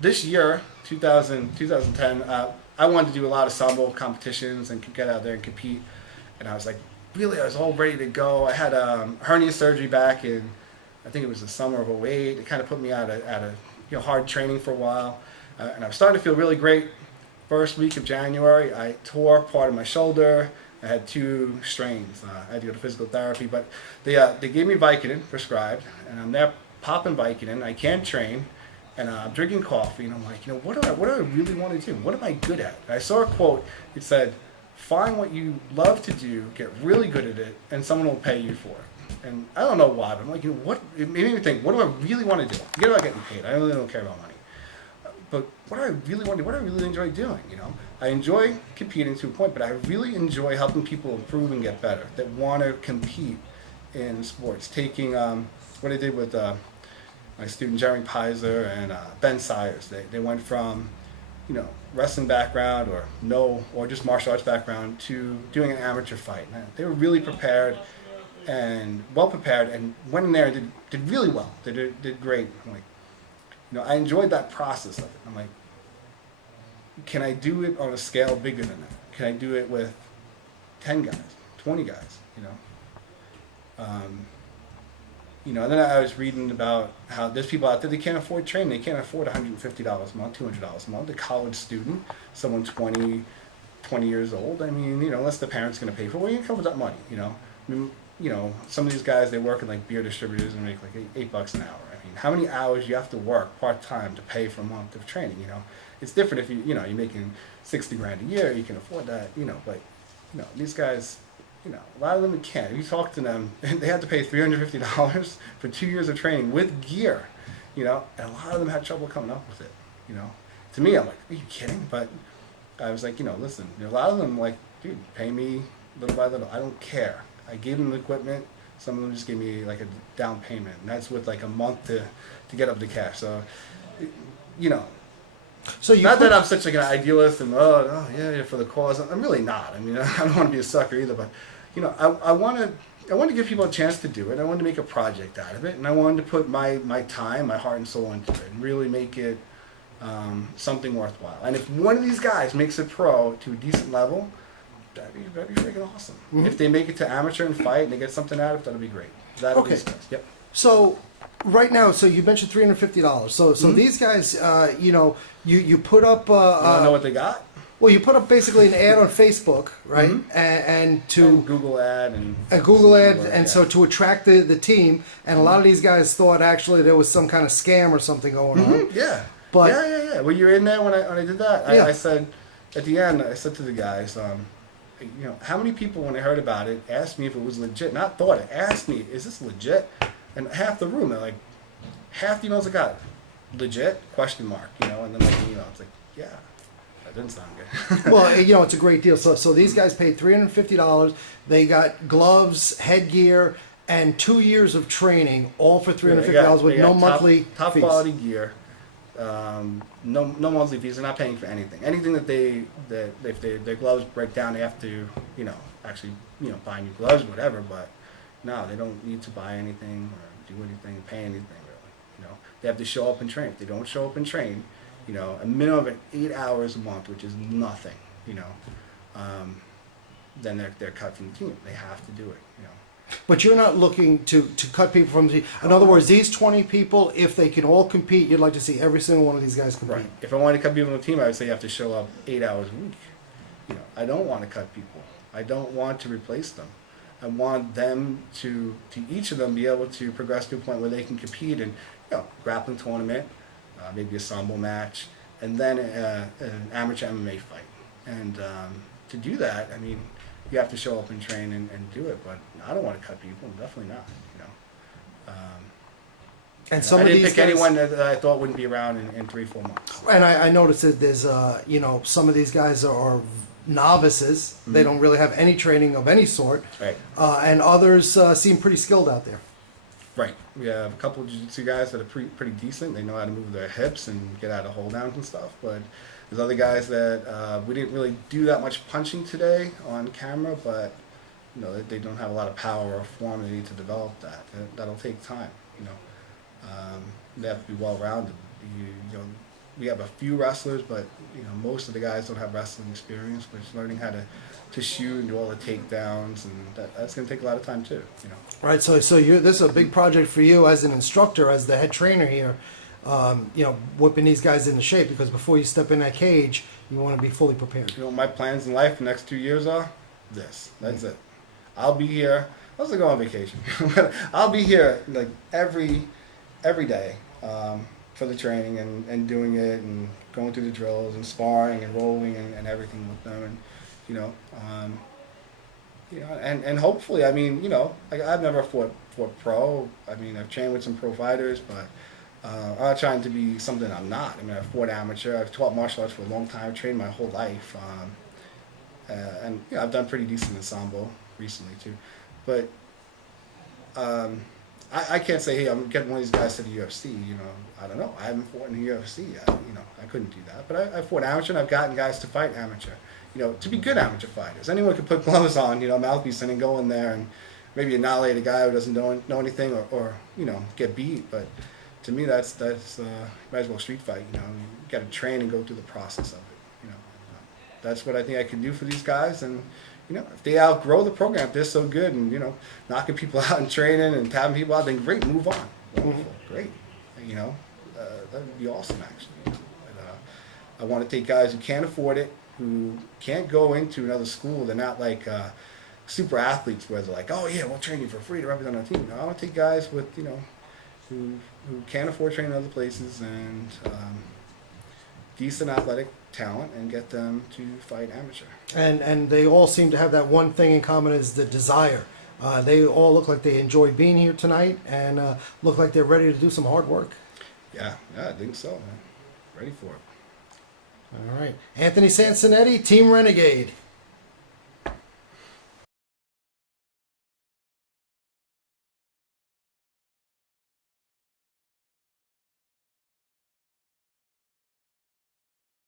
This year, 2010, I wanted to do a lot of sambo competitions and get out there and compete. And I was like, really, I was all ready to go. I had hernia surgery back in, I think it was the summer of '08. It kind of put me out of hard training for a while. And I was starting to feel really great. First week of January, I tore part of my shoulder. I had 2 strains. I had to go to physical therapy, but they gave me Vicodin prescribed, and I'm there popping Vicodin. I can't train, and I'm drinking coffee, and I'm like, what do I really want to do? What am I good at? And I saw a quote. It said, "Find what you love to do, get really good at it, and someone will pay you for it." And I don't know why, but I'm like, what? It made me think, what do I really want to do? Forget about getting paid. I really don't care about money. But what do I really want to do? What do I really enjoy doing? I enjoy competing to a point, but I really enjoy helping people improve and get better that want to compete in sports. Taking what I did with my student Jeremy Pizer and Ben Sires. They went from wrestling background or just martial arts background to doing an amateur fight. And they were really prepared and well prepared and went in there and did really well. They did great. I'm like, I enjoyed that process of it. I'm like, can I do it on a scale bigger than that? Can I do it with 10 guys, 20 guys, and then I was reading about how there's people out there that can't afford training. They can't afford $150 a month, $200 a month. A college student, someone 20 years old. I mean, unless the parent's going to pay for it, where are you going to come with that money, I mean, some of these guys, they work in like beer distributors and make like $8 an hour. I mean, how many hours you have to work part-time to pay for a month of training, It's different if you're making 60 grand a year, you can afford that, but, these guys, a lot of them can't. If you talk to them, they had to pay $350 for 2 years of training with gear, and a lot of them had trouble coming up with it, To me, I'm like, are you kidding? But I was like, listen, a lot of them like, dude, pay me little by little. I don't care. I gave them the equipment. Some of them just gave me like a down payment, and that's with like a month to get up the cash. So, So not that I'm such like an idealist and yeah, for the cause. I'm really not. I mean, I don't want to be a sucker either, but I want to give people a chance to do it. I wanted to make a project out of it, and I wanted to put my time, my heart and soul into it, and really make it something worthwhile. And if one of these guys makes it pro to a decent level, that'd be freaking awesome. Mm-hmm. If they make it to amateur and fight and they get something out of it, that'll be great. That'll be nice. Yep. So right now, so you mentioned $350. So these guys, you put up. You want to know what they got? Well, you put up basically an ad on Facebook, right? Mm-hmm. and Google ad and so to attract the team, and a lot of these guys thought actually there was some kind of scam or something going on. Yeah. But yeah. Well, you were in there when I did that. Yeah. I said at the end, I said to the guys, how many people when they heard about it asked me if it was legit? Not thought it. Asked me, is this legit? And half the room, they're like, half the emails I got, legit? Question mark. And then like it's like, yeah. That didn't sound good. Well, it's a great deal. So these guys paid $350. They got gloves, headgear, and 2 years of training, all for $350 with no monthly top fees. Quality gear. No monthly fees. They're not paying for anything. Anything that if their gloves break down, they have to actually buy new gloves, whatever. But no, they don't need to buy anything or do anything, pay anything really. They have to show up and train. If they don't show up and train, a minimum of 8 hours a month, which is nothing, then they're cut from the team. They have to do it, But you're not looking to cut people from the team. In other words, these 20 people, if they can all compete, you'd like to see every single one of these guys compete. Right. If I wanted to cut people from the team, I would say you have to show up 8 hours a week. I don't want to cut people. I don't want to replace them. I want them to each of them be able to progress to a point where they can compete in, grappling tournament, maybe a sambo match, and then an amateur MMA fight. And to do that, I mean, you have to show up and train and do it. But I don't want to cut people. Definitely not. And some I of didn't these pick guys, anyone that I thought wouldn't be around in 3-4 months. And I noticed that there's some of these guys are novices. Mm-hmm. They don't really have any training of any sort. Right. And others seem pretty skilled out there. Right. We have a couple of jiu-jitsu guys that are pretty decent. They know how to move their hips and get out of hold downs and stuff. But there's other guys that we didn't really do that much punching today on camera, but they don't have a lot of power or form. They need to develop that. That'll take time. They have to be well-rounded. You know, we have a few wrestlers, but you know, most of the guys don't have wrestling experience. But just learning how to shoot and do all the takedowns, and that's going to take a lot of time too. You know. Right. So this is a big project for you as an instructor, as the head trainer here. You know, whipping these guys into shape, because before you step in that cage, you want to be fully prepared. You know, my plans in life for the next 2 years are this. That's it. I'll be here. I was going to go on vacation. I'll be here like every day for the training and doing it and going through the drills and sparring and rolling and everything with them. And you know, and hopefully, I mean, you know, I've never fought pro. I mean, I've trained with some pro fighters, but I'm not trying to be something I'm not. I mean, I've fought amateur. I've taught martial arts for a long time. I've trained my whole life. And you know, I've done pretty decent in Sambo recently too. But I can't say, hey, I'm getting one of these guys to the UFC. You know, I don't know. I haven't fought in the UFC yet. You know, I couldn't do that. But I fought amateur, and I've gotten guys to fight amateur. You know, to be good amateur fighters. Anyone can put gloves on, you know, mouthpiece, and go in there and maybe annihilate a guy who doesn't know anything or you know, get beat. But to me, that's might as well street fight. You know, you got to train and go through the process of it. You know, that's what I think I can do for these guys. And you know, if they outgrow the program, if they're so good and you know, knocking people out in training and tapping people out, then great, move on. Wonderful, great. You know, that would be awesome actually. You know? But, I want to take guys who can't afford it, who can't go into another school. They're not like super athletes where they're like, oh yeah, we'll train you for free to represent our team. No, I want to take guys with you know, who can't afford training in other places and decent athletic talent and get them to fight amateur. And they all seem to have that one thing in common, is the desire. They all look like they enjoy being here tonight and look like they're ready to do some hard work. Yeah, I think so, man. Ready for it. All right. Anthony Sansonetti, Team Renegade.